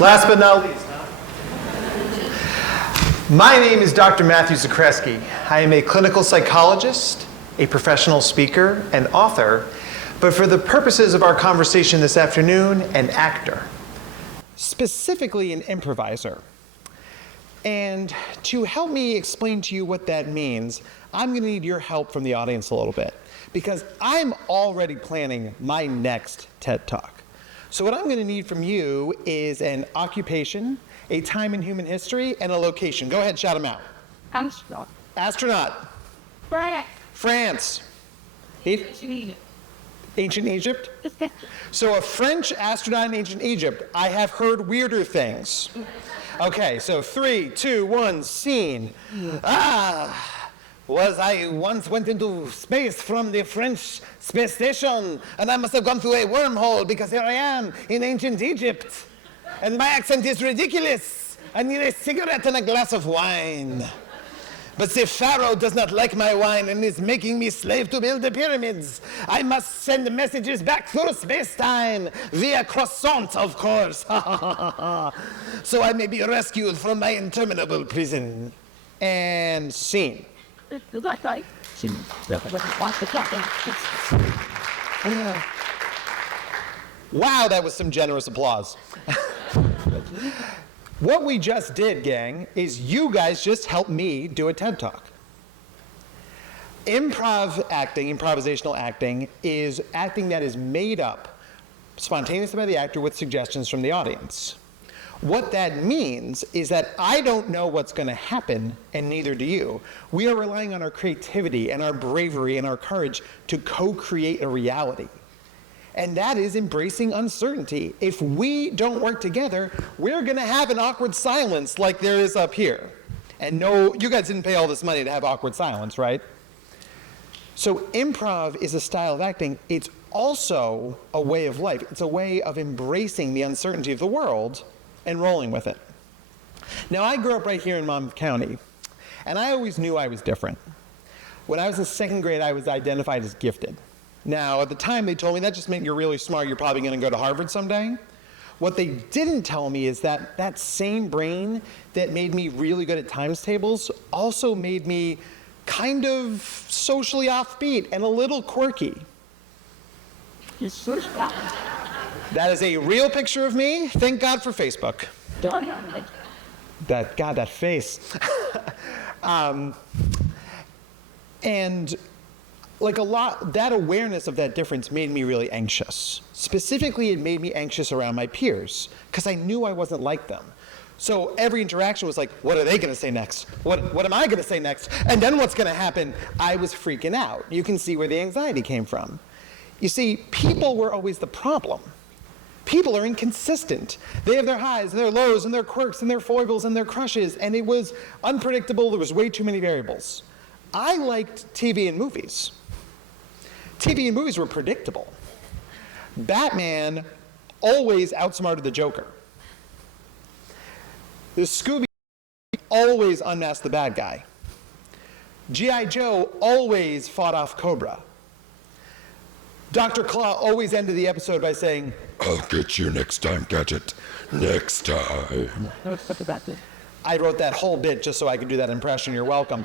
Last but not least, my name is Dr. Matthew Zakreski. I am a clinical psychologist, a professional speaker, and author, but for the purposes of our conversation this afternoon, an actor. Specifically an improviser. And to help me explain to you what that means, I'm going to need your help from the audience a little bit, because I'm already planning my next TED Talk. So what I'm going to need from you is an occupation, a time in human history, and a location. Go ahead, shout them out. Astronaut. Astronaut. France. France. Ancient Egypt? So a French astronaut in ancient Egypt. I have heard weirder things. Okay, so 3, 2, 1, scene. I once went into space from the French space station, and I must have gone through a wormhole because here I am in ancient Egypt. And my accent is ridiculous. I need a cigarette and a glass of wine. But the Pharaoh does not like my wine and is making me slave to build the pyramids. I must send messages back through space-time via croissant, of course. So I may be rescued from my interminable prison. And scene. Wow, that was some generous applause. What we just did, gang, is you guys just helped me do a TED Talk. Improv acting, improvisational acting, is acting that is made up spontaneously by the actor with suggestions from the audience. What that means is that I don't know what's going to happen, and neither do you. We are relying on our creativity and our bravery and our courage to co-create a reality. And that is embracing uncertainty. If we don't work together, we're going to have an awkward silence like there is up here. And no, you guys didn't pay all this money to have awkward silence, right? So improv is a style of acting. It's also a way of life. It's a way of embracing the uncertainty of the world and rolling with it. Now, I grew up right here in Monmouth County, and I always knew I was different. When I was in second grade, I was identified as gifted. Now, at the time, they told me that just meant you're really smart, you're probably going to go to Harvard someday. What they didn't tell me is that that same brain that made me really good at times tables also made me kind of socially offbeat and a little quirky. That is a real picture of me. Thank God for Facebook. That face. And like that awareness of that difference made me really anxious. Specifically, it made me anxious around my peers because I knew I wasn't like them. So every interaction was like, what are they going to say next? What am I going to say next? And then what's going to happen? I was freaking out. You can see where the anxiety came from. You see, people were always the problem. People are inconsistent. They have their highs and their lows and their quirks and their foibles and their crushes, and it was unpredictable. There was way too many variables. I liked TV and movies. TV and movies were predictable. Batman always outsmarted the Joker. The Scooby always unmasked the bad guy. G.I. Joe always fought off Cobra. Dr. Claw always ended the episode by saying, "I'll get you next time, Gadget. Next time." I wrote that whole bit just so I could do that impression. You're welcome.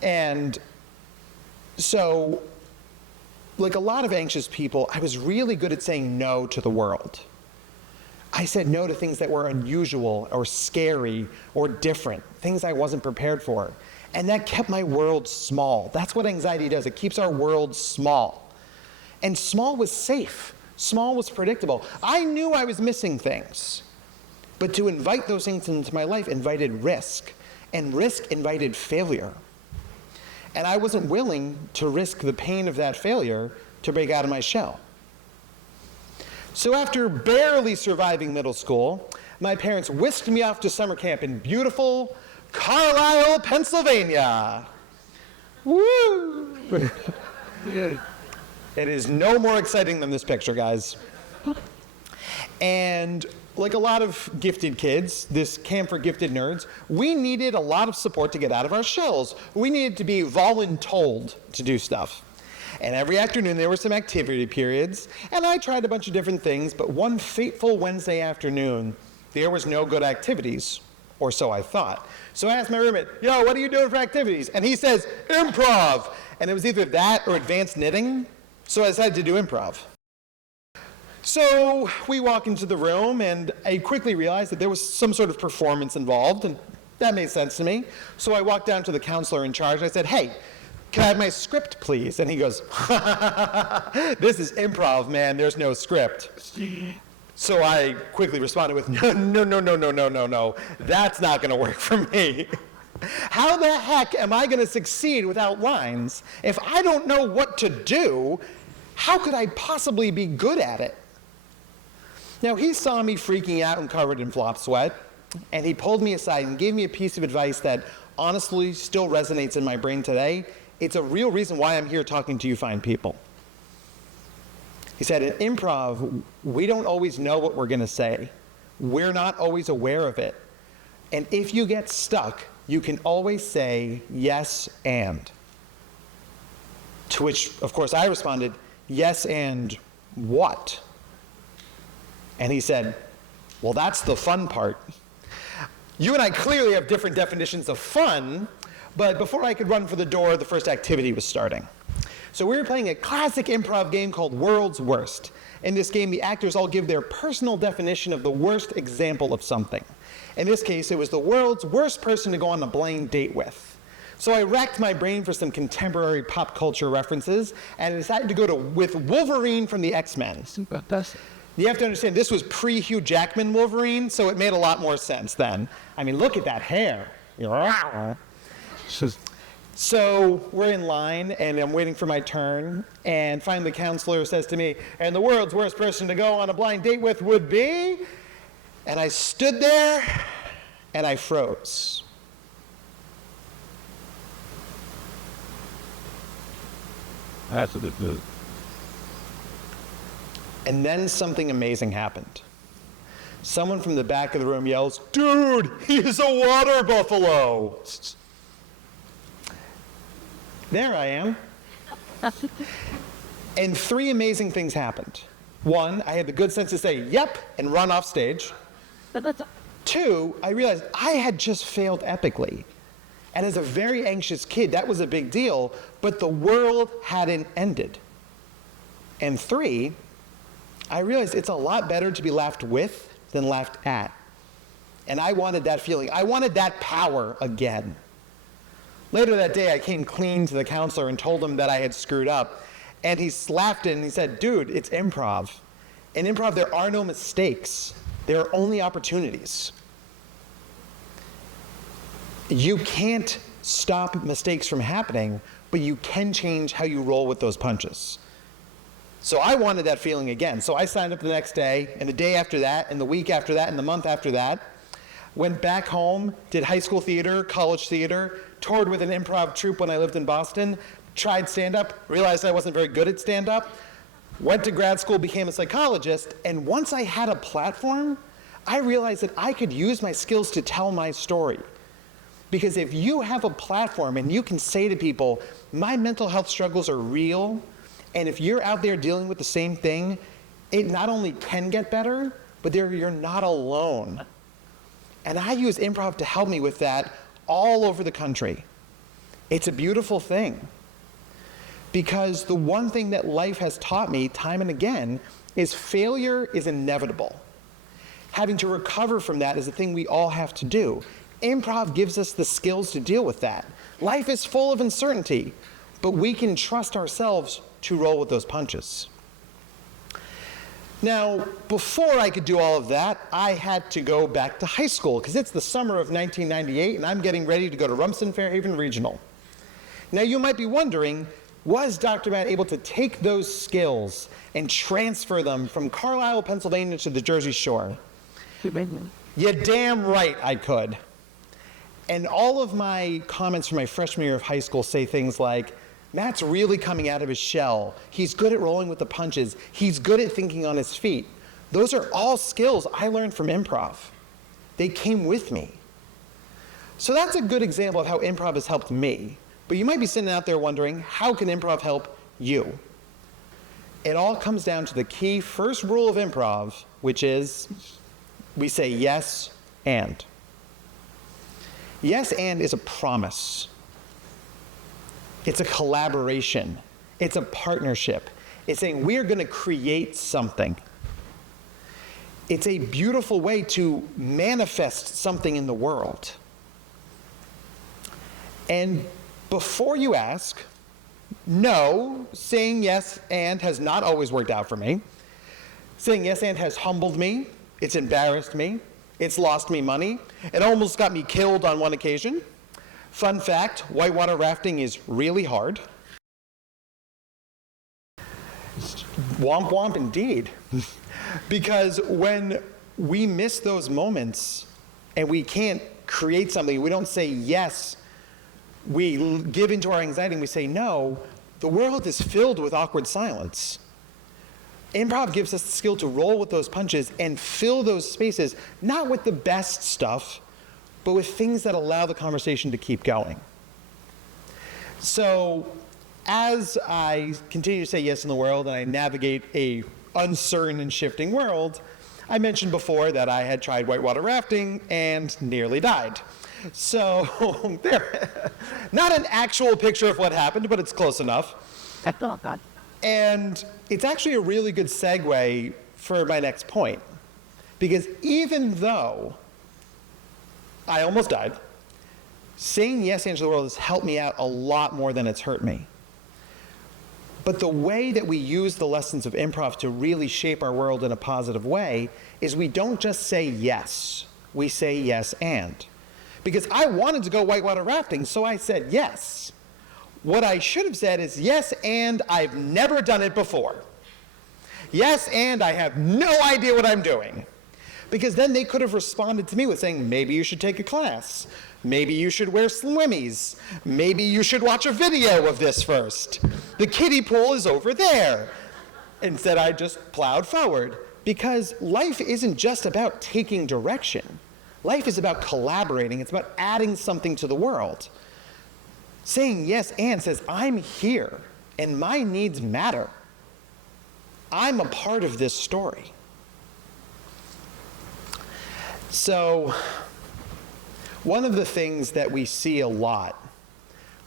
And so, like a lot of anxious people, I was really good at saying no to the world. I said no to things that were unusual or scary or different, things I wasn't prepared for. And that kept my world small. That's what anxiety does. It keeps our world small. And small was safe. Small was predictable. I knew I was missing things. But to invite those things into my life invited risk. And risk invited failure. And I wasn't willing to risk the pain of that failure to break out of my shell. So after barely surviving middle school, my parents whisked me off to summer camp in beautiful Carlisle, Pennsylvania. Woo! It is no more exciting than this picture, guys. And like a lot of gifted kids, this camp for gifted nerds, we needed a lot of support to get out of our shells. We needed to be voluntold to do stuff. And every afternoon there were some activity periods, and I tried a bunch of different things, but one fateful Wednesday afternoon, there was no good activities, or so I thought. So I asked my roommate, yo, what are you doing for activities? And he says, improv. And it was either that or advanced knitting, so I decided to do improv. So we walk into the room, and I quickly realized that there was some sort of performance involved, and that made sense to me. So I walked down to the counselor in charge, and I said, hey, can I have my script, please? And he goes, this is improv, man, there's no script. So I quickly responded with, no, that's not gonna work for me. How the heck am I gonna succeed without lines? If I don't know what to do, how could I possibly be good at it? Now, he saw me freaking out and covered in flop sweat, and he pulled me aside and gave me a piece of advice that honestly still resonates in my brain today. It's a real reason why I'm here talking to you fine people. He said, in improv, we don't always know what we're going to say. We're not always aware of it. And if you get stuck, you can always say, yes, and. To which, of course, I responded, yes, and what? And he said, well, that's the fun part. You and I clearly have different definitions of fun, but before I could run for the door, the first activity was starting. So we were playing a classic improv game called World's Worst. In this game, the actors all give their personal definition of the worst example of something. In this case, it was the world's worst person to go on a blind date with. So I racked my brain for some contemporary pop culture references, and I decided to go with Wolverine from the X-Men. You have to understand, this was pre-Hugh Jackman Wolverine, so it made a lot more sense then. I mean, look at that hair. So we're in line, and I'm waiting for my turn, and finally the counselor says to me, and the world's worst person to go on a blind date with would be? And I stood there, and I froze. That's what it is. And then something amazing happened. Someone from the back of the room yells, dude, he's a water buffalo. There I am. And three amazing things happened. One, I had the good sense to say, yep, and run off stage. Two, I realized I had just failed epically. And as a very anxious kid, that was a big deal, but the world hadn't ended. And three, I realized it's a lot better to be laughed with than laughed at. And I wanted that feeling. I wanted that power again. Later that day, I came clean to the counselor and told him that I had screwed up. And he laughed and he said, dude, it's improv. In improv, there are no mistakes. There are only opportunities. You can't stop mistakes from happening, but you can change how you roll with those punches. So I wanted that feeling again. So I signed up the next day, and the day after that, and the week after that, and the month after that. Went back home, did high school theater, college theater, toured with an improv troupe when I lived in Boston, tried stand-up, realized I wasn't very good at stand-up, went to grad school, became a psychologist, and once I had a platform, I realized that I could use my skills to tell my story. Because if you have a platform and you can say to people, my mental health struggles are real, and if you're out there dealing with the same thing, it not only can get better, but you're not alone. And I use improv to help me with that all over the country. It's a beautiful thing. Because the one thing that life has taught me time and again is failure is inevitable. Having to recover from that is a thing we all have to do. Improv gives us the skills to deal with that. Life is full of uncertainty, but we can trust ourselves to roll with those punches. Now, before I could do all of that, I had to go back to high school, because it's the summer of 1998, and I'm getting ready to go to Rumson Fairhaven Regional. Now, you might be wondering, was Dr. Matt able to take those skills and transfer them from Carlisle, Pennsylvania to the Jersey Shore? You're damn right I could. And all of my comments from my freshman year of high school say things like, Matt's really coming out of his shell. He's good at rolling with the punches. He's good at thinking on his feet. Those are all skills I learned from improv. They came with me. So that's a good example of how improv has helped me. But you might be sitting out there wondering, how can improv help you. It all comes down to the key first rule of improv, which is we say yes and. Yes and is a promise. It's a collaboration. It's a partnership. It's saying we're going to create something. It's a beautiful way to manifest something in the world. And before you ask, no, saying yes and has not always worked out for me. Saying yes and has humbled me. It's embarrassed me. It's lost me money. It almost got me killed on one occasion. Fun fact, whitewater rafting is really hard. Womp womp indeed. Because when we miss those moments and we can't create something, we don't say yes, we give into our anxiety and we say no, the world is filled with awkward silence. Improv gives us the skill to roll with those punches and fill those spaces, not with the best stuff, but with things that allow the conversation to keep going. So as I continue to say yes in the world and I navigate a uncertain and shifting world, I mentioned before that I had tried whitewater rafting and nearly died. So there, not an actual picture of what happened, but it's close enough. That's all God. And it's actually a really good segue for my next point. Because even though I almost died, saying yes into the world has helped me out a lot more than it's hurt me. But the way that we use the lessons of improv to really shape our world in a positive way is we don't just say yes, we say yes and. Because I wanted to go whitewater rafting, so I said yes. What I should have said is yes and I've never done it before. Yes and I have no idea what I'm doing. Because then they could have responded to me with saying, maybe you should take a class. Maybe you should wear swimmies. Maybe you should watch a video of this first. The kiddie pool is over there. Instead, I just plowed forward. Because life isn't just about taking direction. Life is about collaborating. It's about adding something to the world. Saying yes and says, I'm here, and my needs matter. I'm a part of this story. So, one of the things that we see a lot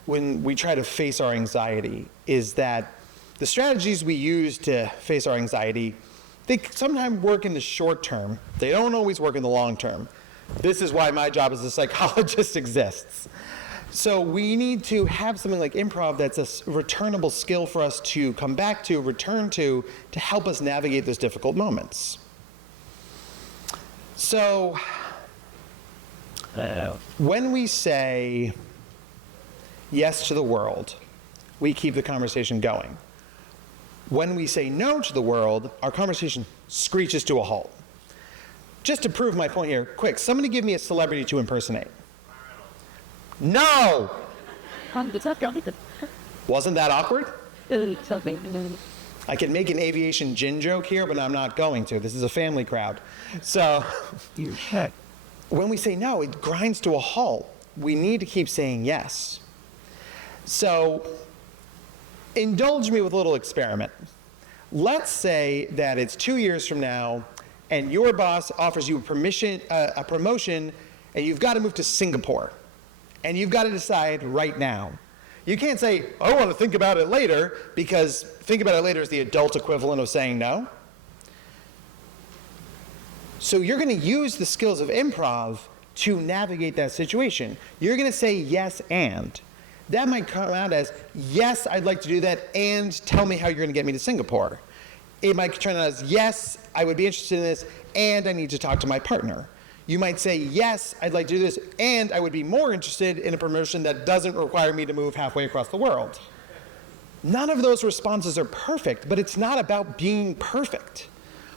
when we try to face our anxiety is that the strategies we use to face our anxiety, they sometimes work in the short term. They don't always work in the long term. This is why my job as a psychologist exists. So we need to have something like improv that's a returnable skill for us to come back to, return to help us navigate those difficult moments. So when we say yes to the world, we keep the conversation going. When we say no to the world, our conversation screeches to a halt. Just to prove my point here, quick, somebody give me a celebrity to impersonate. No! Wasn't that awkward? I can make an aviation gin joke here, but I'm not going to. This is a family crowd. So, when we say no, it grinds to a halt. We need to keep saying yes. So, indulge me with a little experiment. Let's say that it's 2 years from now, and your boss offers you a promotion, and you've got to move to Singapore. And you've got to decide right now. You can't say, I want to think about it later, because think about it later is the adult equivalent of saying no. So you're going to use the skills of improv to navigate that situation. You're going to say yes and. That might come out as, yes, I'd like to do that, and tell me how you're going to get me to Singapore. It might turn out as, yes, I would be interested in this, and I need to talk to my partner. You might say, yes, I'd like to do this, and I would be more interested in a promotion that doesn't require me to move halfway across the world. None of those responses are perfect, but it's not about being perfect.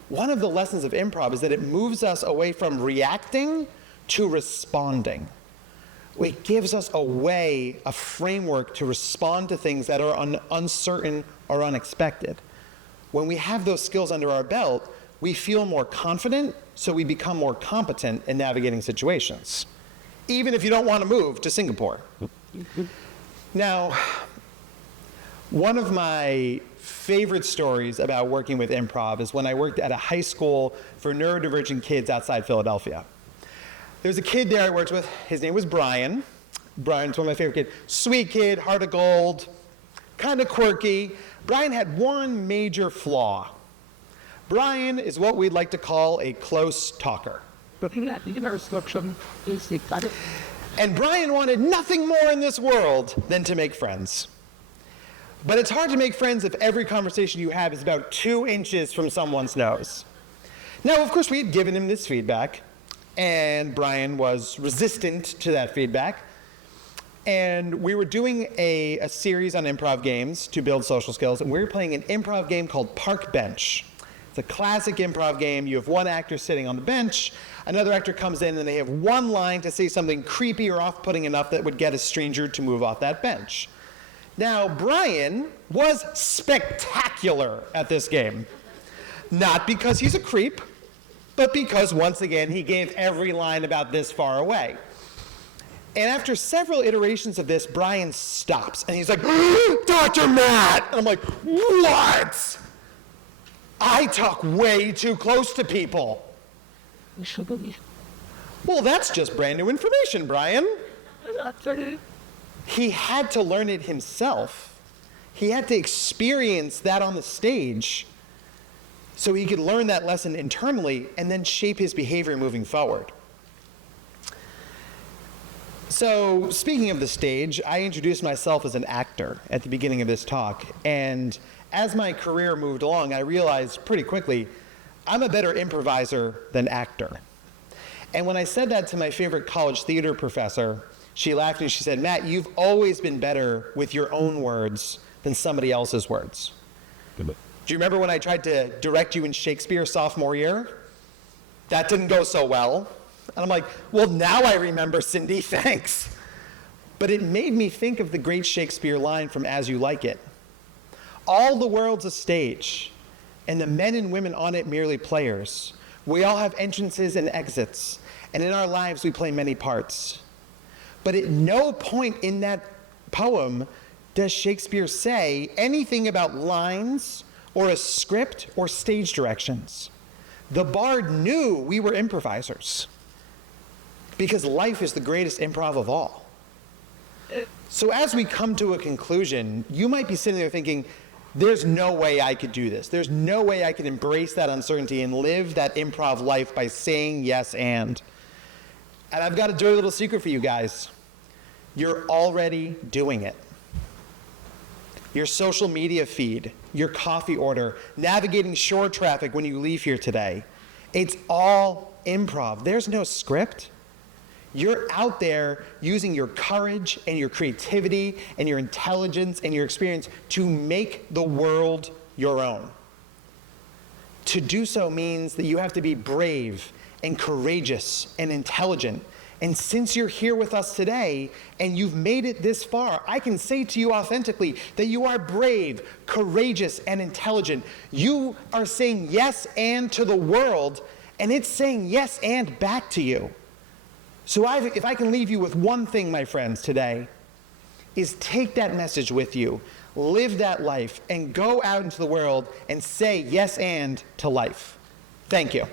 One of the lessons of improv is that it moves us away from reacting to responding. It gives us a way, a framework to respond to things that are uncertain or unexpected. When we have those skills under our belt, we feel more confident, so we become more competent in navigating situations, even if you don't want to move to Singapore. Now, One of my favorite stories about working with improv is when I worked at a high school for neurodivergent kids outside Philadelphia. There's a kid there I worked with. His name was Brian. Brian's one of my favorite kids. Sweet kid, heart of gold, kind of quirky. Brian had one major flaw. Brian is what we'd like to call a close talker. And Brian wanted nothing more in this world than to make friends. But it's hard to make friends if every conversation you have is about 2 inches from someone's nose. Now, of course, we had given him this feedback, and Brian was resistant to that feedback. And we were doing a series on improv games to build social skills, and we were playing an improv game called Park Bench. It's a classic improv game. You have one actor sitting on the bench, another actor comes in, and they have one line to say something creepy or off-putting enough that would get a stranger to move off that bench. Now, Brian was spectacular at this game. Not because he's a creep, but because, once again, he gave every line about this far away. And after several iterations of this, Brian stops, and he's like, Dr. Matt! And I'm like, what? I talk way too close to people. Well, that's just brand new information, Brian. He had to learn it himself. He had to experience that on the stage so he could learn that lesson internally and then shape his behavior moving forward. So, speaking of the stage, I introduced myself as an actor at the beginning of this talk, and as my career moved along, I realized pretty quickly I'm a better improviser than actor. And when I said that to my favorite college theater professor, she laughed and she said, Matt, you've always been better with your own words than somebody else's words. Do you remember when I tried to direct you in Shakespeare sophomore year? That didn't go so well. And I'm like, well, now I remember, Cindy, thanks. But it made me think of the great Shakespeare line from As You Like It. All the world's a stage, and the men and women on it merely players. We all have entrances and exits, and in our lives we play many parts. But at no point in that poem does Shakespeare say anything about lines or a script or stage directions. The bard knew we were improvisers because life is the greatest improv of all. So as we come to a conclusion, you might be sitting there thinking, there's no way I could do this. There's no way I could embrace that uncertainty and live that improv life by saying yes and. And I've got a dirty little secret for you guys. You're already doing it. Your social media feed, your coffee order, navigating shore traffic when you leave here today. It's all improv. There's no script. You're out there using your courage and your creativity and your intelligence and your experience to make the world your own. To do so means that you have to be brave and courageous and intelligent. And since you're here with us today and you've made it this far, I can say to you authentically that you are brave, courageous, and intelligent. You are saying yes and to the world, and it's saying yes and back to you. So if I can leave you with one thing, my friends, today, is take that message with you, live that life, and go out into the world and say yes and to life. Thank you.